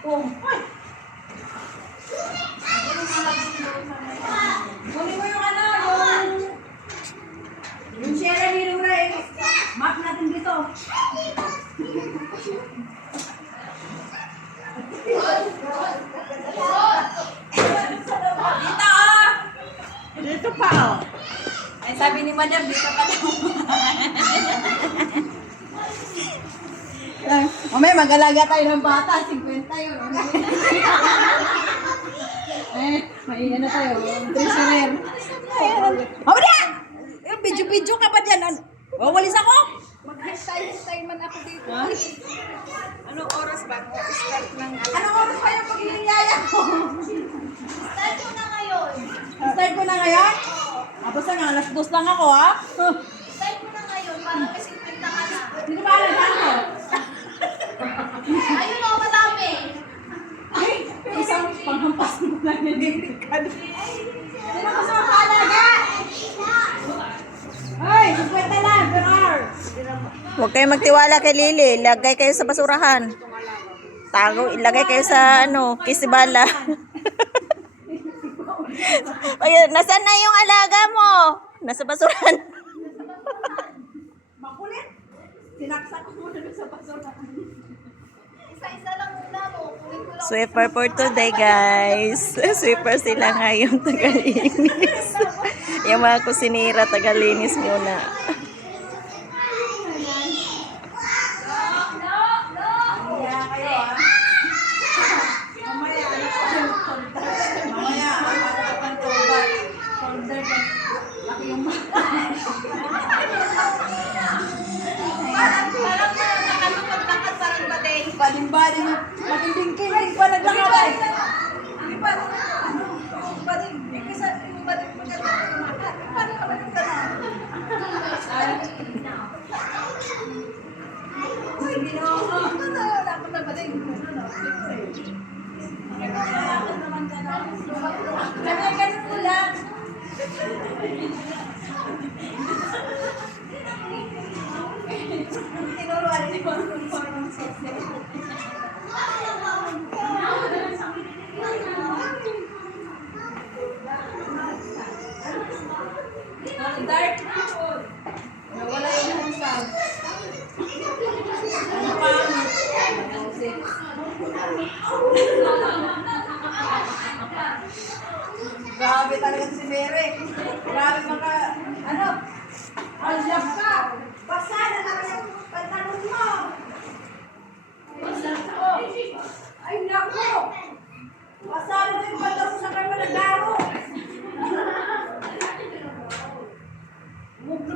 Oh, ay! Kunin mo yung ano, yung share ni Lura eh. Mark natin dito. Dito oh! Dito pa oh. Ay sabi ni Madam, dito pa daw. Mamaya mag-alaga tayo ng bata, 50 yun. May ano tayo, treasurer. Mamaya! Video-video ka ba dyan? Oh, walis ako? Mag-hintay man ako dito. Ha? Anong oras ba? Start ng Anong oras pa yung pag-iingaya ko? Start ko na ngayon. Start ko na ngayon? Basta nga, alas 2 lang ako ha? Start ko na ngayon para may 50 ka na. Hindi ba alam ako? Ayun o, madami. Ay, isang panghampas mo lang yung delikado. Sino gusto mo paalaga? Ay, 50 lang per hour. Huwag kayong magtiwala kay Lily. Lagay kayo sa basurahan. Tago, ilagay kayo sa kisibala. Ayun, nasaan na yung alaga mo? Nasa basurahan. Makulit. Sinaksak ko muna sa basura. Isa-isa lang muna mo. Kunin ko lang. Sweeper for today, guys. Sweeper sila ngayon, tagalinis. Yung mga kusinira, tagalinis muna. Kaya kayo ah. Mamaya, ano pa yung folder? Mamaya, ano pa pang folder? Folder din. Laki yung Parang nakalupag-lakad parang badeng. baling-baling yung matinding kiling pa naglakabay. Di ba? Badeng. Kasi yung badeng maganda na lumakad. Paano ka badeng ka na? Uy, ginawa ko. Dapat na badeng. Kaya ganun mo lang. Tinuruan ni Marlon Sese. Dark. Nawala yung hansag. Ano pa? Grabe talaga si Mary. Grabe maka, alyap ka. Basa na naman yung pantalon mo. Ay, naku. Basa na yung pantalon sa kayo nagdaro.